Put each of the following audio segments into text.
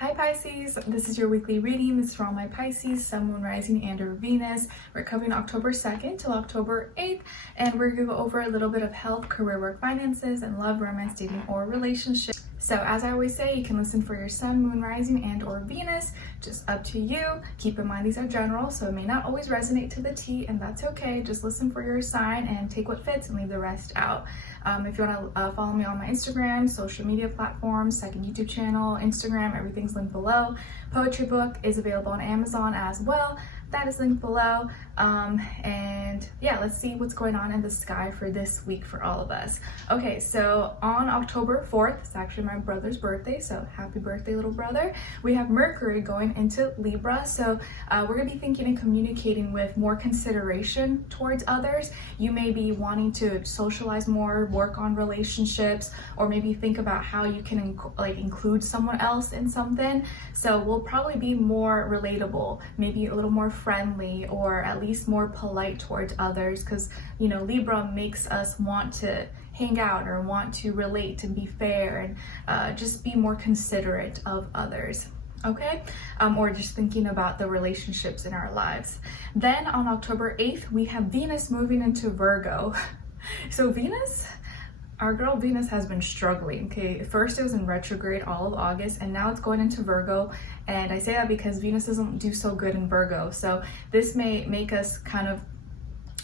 Hi Pisces, this is your weekly reading. This is for all my Pisces, Sun, Moon, Rising, and or Venus. We're covering October 2nd till October 8th, and we're going to go over a little bit of health, career, work, finances, and love, romance, dating, or relationship. So as I always say, you can listen for your Sun, Moon, Rising, and or Venus, just up to you. Keep in mind these are general, so it may not always resonate to the T, and that's okay. Just listen for your sign and take what fits and leave the rest out. If you want to follow me on my Instagram, social media platforms, second YouTube channel, Instagram, everything's linked below. Poetry book is available on Amazon as well. That is linked below. And yeah, let's see what's going on in the sky for this week for all of us. Okay, so on October 4th, it's actually my brother's birthday, so happy birthday, little brother. We have Mercury going into Libra, so we're gonna be thinking and communicating with more consideration towards others. You may be wanting to socialize more, work on relationships, or maybe think about how you can include someone else in something. So we'll probably be more relatable, maybe a little more friendly, or at least more polite towards others, because you know Libra makes us want to hang out or want to relate and be fair and just be more considerate of others. Okay, or just thinking about the relationships in our lives. Then on October 8th, we have Venus moving into Virgo. So Venus, our girl Venus has been struggling. Okay, first it was in retrograde all of August, and now it's going into Virgo. And I say that because Venus doesn't do so good in Virgo. So this may make us kind of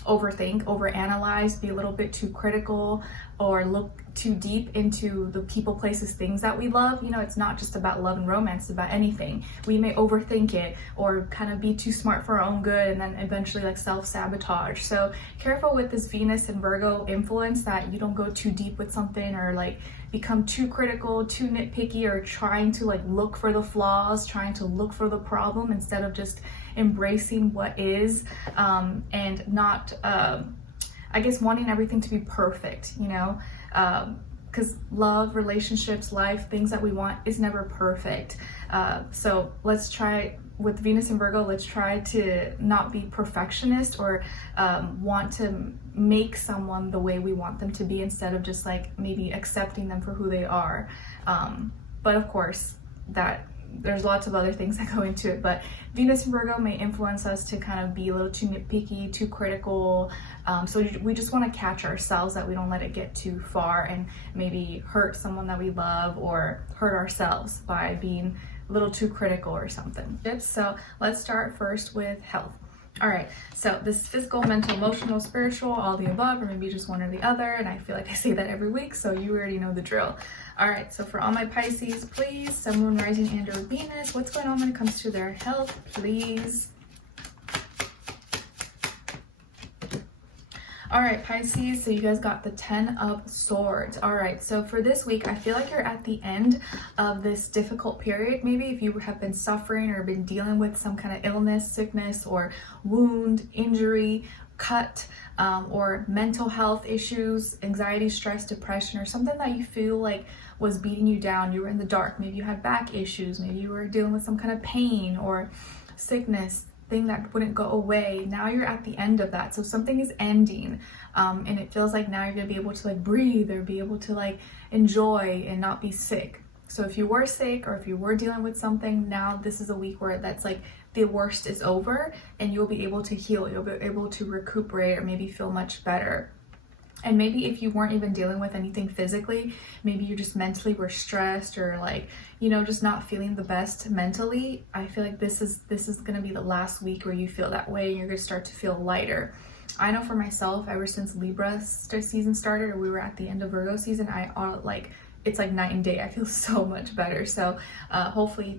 overthink, overanalyze, be a little bit too critical, or look too deep into the people, places, things that we love. You know, it's not just about love and romance, it's about anything. We may overthink it or kind of be too smart for our own good and then eventually like self-sabotage. So careful with this Venus and Virgo influence, that you don't go too deep with something or like become too critical, too nitpicky, or trying to like look for the flaws, trying to look for the problem instead of just embracing what is, and not I guess wanting everything to be perfect, you know, because love, relationships, life, things that we want is never perfect. So let's try with Venus and Virgo, let's try to not be perfectionist or want to make someone the way we want them to be, instead of just like maybe accepting them for who they are. But of course, that there's lots of other things that go into it, but Venus and Virgo may influence us to kind of be a little too nitpicky, too critical. So we just want to catch ourselves that we don't let it get too far and maybe hurt someone that we love or hurt ourselves by being a little too critical or something. So let's start first with health. All right, so this is physical, mental, emotional, spiritual, all the above, or maybe just one or the other. And I feel like I say that every week, so you already know the drill. All right, so for all my Pisces, please, Sun, Moon, Rising, and or Venus, what's going on when it comes to their health, please? All right, Pisces, so you guys got the 10 of Swords. All right, so for this week, I feel like you're at the end of this difficult period. Maybe if you have been suffering or been dealing with some kind of illness, sickness, or wound, injury, cut, or mental health issues, anxiety, stress, depression, or something that you feel like was beating you down. You were in the dark. Maybe you had back issues. Maybe you were dealing with some kind of pain or sickness, thing that wouldn't go away. Now you're at the end of that, so something is ending, and it feels like now you're gonna be able to like breathe or be able to like enjoy and not be sick. So if you were sick or if you were dealing with something, now this is a week where that's like the worst is over and you'll be able to heal, you'll be able to recuperate or maybe feel much better. And maybe if you weren't even dealing with anything physically, maybe you just mentally were stressed or like, you know, just not feeling the best mentally. I feel like this is gonna be the last week where you feel that way and you're gonna start to feel lighter. I know for myself, ever since Libra season started, or we were at the end of Virgo season, it's like night and day. I feel so much better. So hopefully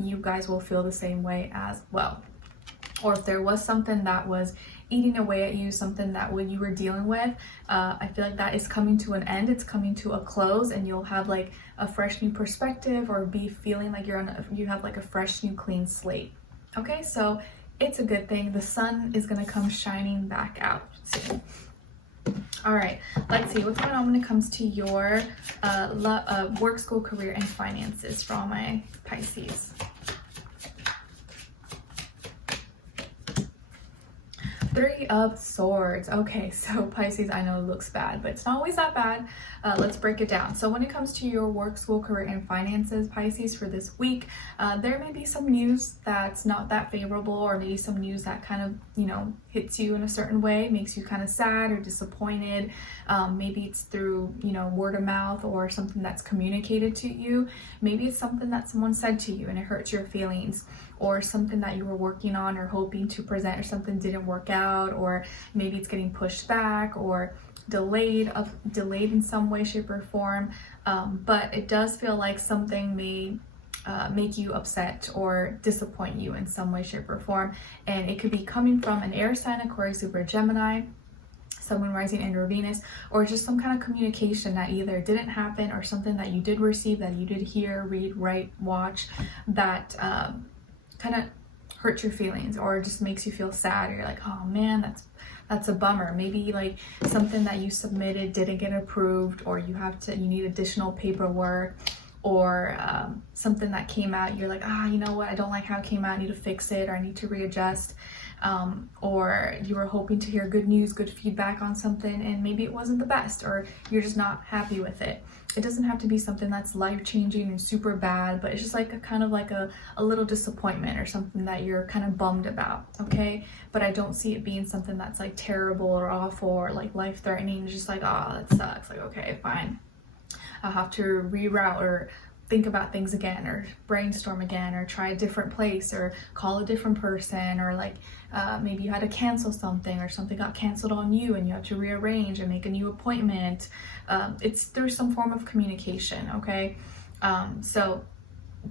you guys will feel the same way as well. Or if there was something that was eating away at you, something that you were dealing with, I feel like that is coming to an end. It's coming to a close, and you'll have like a fresh new perspective, or be feeling like you have like a fresh new clean slate. Okay, so it's a good thing. The sun is gonna come shining back out soon. All right, let's see what's going on when it comes to your work, school, career, and finances for all my Pisces. Three of Swords. Okay, so Pisces, I know it looks bad, but it's not always that bad. Let's break it down. So when it comes to your work, school, career, and finances, Pisces, for this week, there may be some news that's not that favorable, or maybe some news that kind of, hits you in a certain way, makes you kind of sad or disappointed. Maybe it's through, word of mouth or something that's communicated to you. Maybe it's something that someone said to you and it hurts your feelings, or something that you were working on or hoping to present or something didn't work out, or maybe it's getting pushed back or delayed in some way, shape, or form. But it does feel like something may make you upset or disappoint you in some way, shape, or form. And it could be coming from an air sign, Aquarius, Libra, Gemini, someone rising under Venus, or just some kind of communication that either didn't happen or something that you did receive, that you did hear, read, write, watch, that kind of hurts your feelings or just makes you feel sad, or you're like, oh man, that's a bummer. Maybe like something that you submitted didn't get approved, or you need additional paperwork, or something that came out, you're like, you know what, I don't like how it came out, I need to fix it, or I need to readjust. Or you were hoping to hear good news, good feedback on something, and maybe it wasn't the best, or you're just not happy with it. It doesn't have to be something that's life-changing and super bad, but it's just like a little disappointment or something that you're kind of bummed about, okay? But I don't see it being something that's like terrible or awful or like life-threatening. It's just like, oh, that sucks. Like, okay, fine. I'll have to reroute or think about things again, or brainstorm again, or try a different place, or call a different person, or like maybe you had to cancel something, or something got canceled on you and you have to rearrange and make a new appointment. It's through some form of communication, okay? So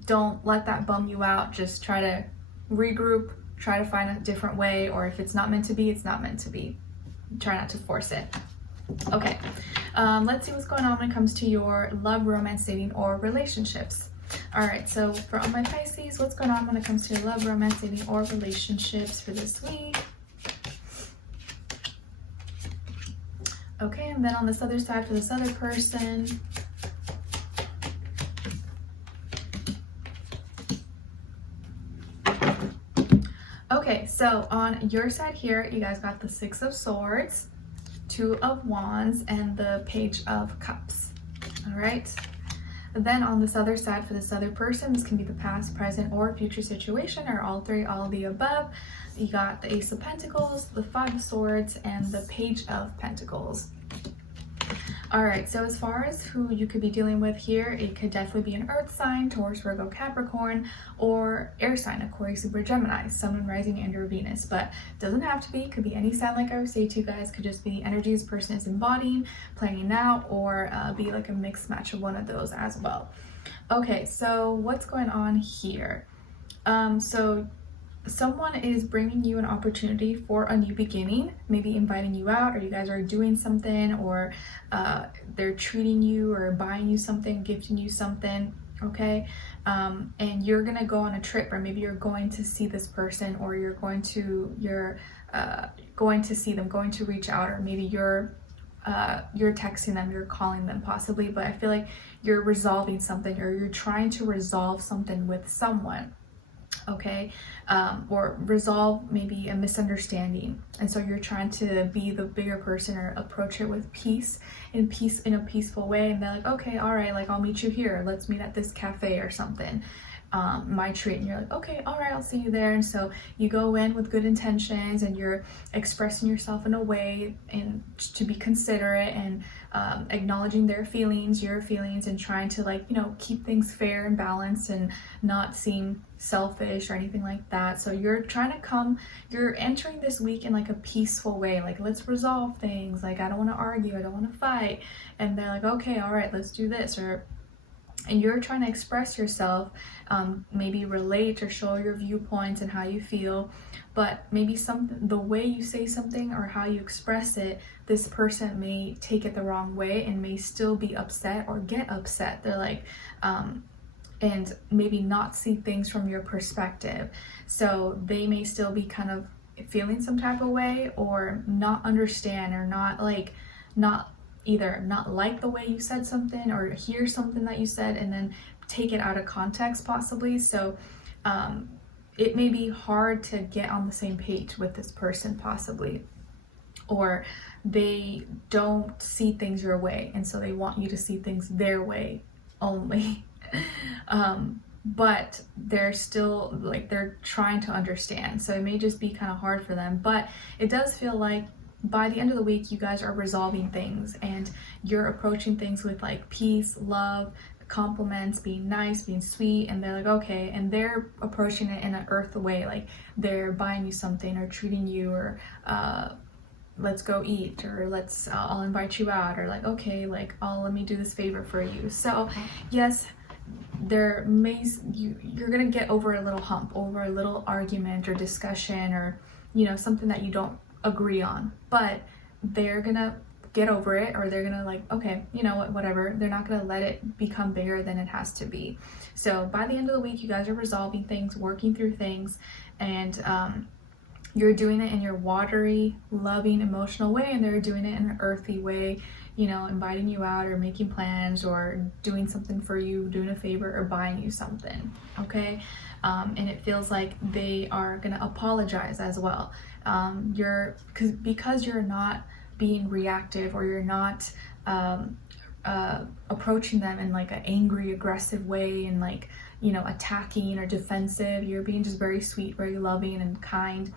don't let that bum you out. Just try to regroup, try to find a different way, or if it's not meant to be, it's not meant to be. Try not to force it. Okay, let's see what's going on when it comes to your love, romance, dating, or relationships. All right, so for all my Pisces, what's going on when it comes to your love, romance, dating, or relationships for this week? Okay, and then on this other side for this other person. Okay, so on your side here, you guys got the Six of Swords, Two of Wands, and the Page of Cups. All right. Then on this other side for this other person, this can be the past, present, or future situation, or all three, all of the above. You got the Ace of Pentacles, the Five of Swords, and the Page of Pentacles. All right, so as far as who you could be dealing with here, it could definitely be an earth sign, Taurus, Virgo, Capricorn, or air sign, Aquarius, Libra, Gemini, Sun, Moon, Rising, and/or Venus. But doesn't have to be, could be any sign, like I would say to you guys, could just be energy this person is embodying, planning out, or be like a mixed match of one of those as well. Okay, so what's going on here? So someone is bringing you an opportunity for a new beginning, maybe inviting you out, or you guys are doing something, or they're treating you or buying you something, gifting you something, okay? And you're gonna go on a trip, or maybe you're going to see this person, or you're going to see them, going to reach out, or maybe you're texting them, you're calling them possibly, but I feel like you're resolving something, or you're trying to resolve something with someone. Okay, or resolve maybe a misunderstanding, and so you're trying to be the bigger person, or approach it with peace in a peaceful way, and they're like, okay, all right, like I'll meet you here, let's meet at this cafe or something, my treat, and you're like, okay, all right, I'll see you there. And so you go in with good intentions, and you're expressing yourself in a way and to be considerate, and acknowledging their feelings, your feelings, and trying to keep things fair and balanced and not seem selfish or anything like that. So you're entering this week in like a peaceful way, like let's resolve things, like I don't want to argue, I don't want to fight, and they're like, okay, all right, let's do this. And you're trying to express yourself, maybe relate or show your viewpoints and how you feel, but maybe the way you say something or how you express it, this person may take it the wrong way and may still be upset or get upset. They're like, and maybe not see things from your perspective. So they may still be kind of feeling some type of way, or not understand, or either not like the way you said something, or hear something that you said and then take it out of context possibly. So it may be hard to get on the same page with this person possibly, or they don't see things your way and so they want you to see things their way only. But they're still like, they're trying to understand, so it may just be kind of hard for them. But it does feel like by the end of the week you guys are resolving things and you're approaching things with like peace, love, compliments, being nice, being sweet, and they're like, okay, and they're approaching it in an earth way, like they're buying you something or treating you, or let's go eat, or let's I'll invite you out, or like, okay, like, oh, let me do this favor for you. So yes, you're gonna get over a little hump, over a little argument or discussion, or something that you don't agree on, but they're gonna get over it, or they're gonna like, okay, you know what, whatever. They're not gonna let it become bigger than it has to be. So by the end of the week you guys are resolving things, working through things, and you're doing it in your watery, loving, emotional way, and they're doing it in an earthy way, inviting you out or making plans or doing something for you, doing a favor or buying you something, okay? And it feels like they are gonna apologize as well. Because you're not being reactive, or you're not approaching them in like an angry, aggressive way, and like, attacking or defensive. You're being just very sweet, very loving and kind.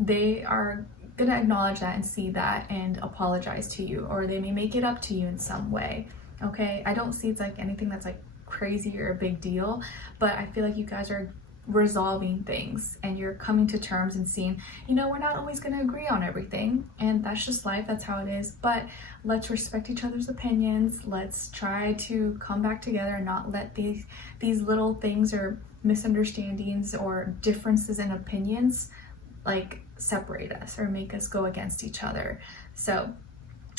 They are gonna acknowledge that and see that and apologize to you, or they may make it up to you in some way, okay? I don't see it's like anything that's like crazy or a big deal, but I feel like you guys are resolving things and you're coming to terms and seeing, we're not always going to agree on everything, and that's just life, that's how it is, but let's respect each other's opinions. Let's try to come back together and not let these little things or misunderstandings or differences in opinions like separate us or make us go against each other. So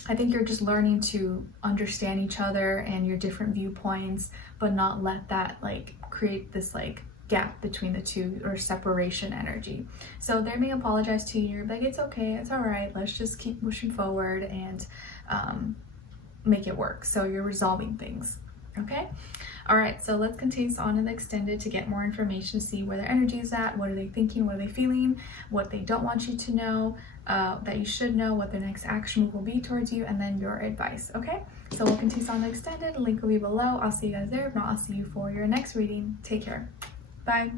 I think you're just learning to understand each other and your different viewpoints, but not let that like create this like gap between the two, or separation energy. So they may apologize to you, you're like, it's okay, it's all right, let's just keep pushing forward and make it work. So you're resolving things, okay? All right, so let's continue on in the extended to get more information, to see where their energy is at, what are they thinking, what are they feeling, what they don't want you to know, that you should know, what their next action move will be towards you, and then your advice, okay? So we'll continue on the extended, link will be below. I'll see you guys there. If not, I'll see you for your next reading. Take care. Bye.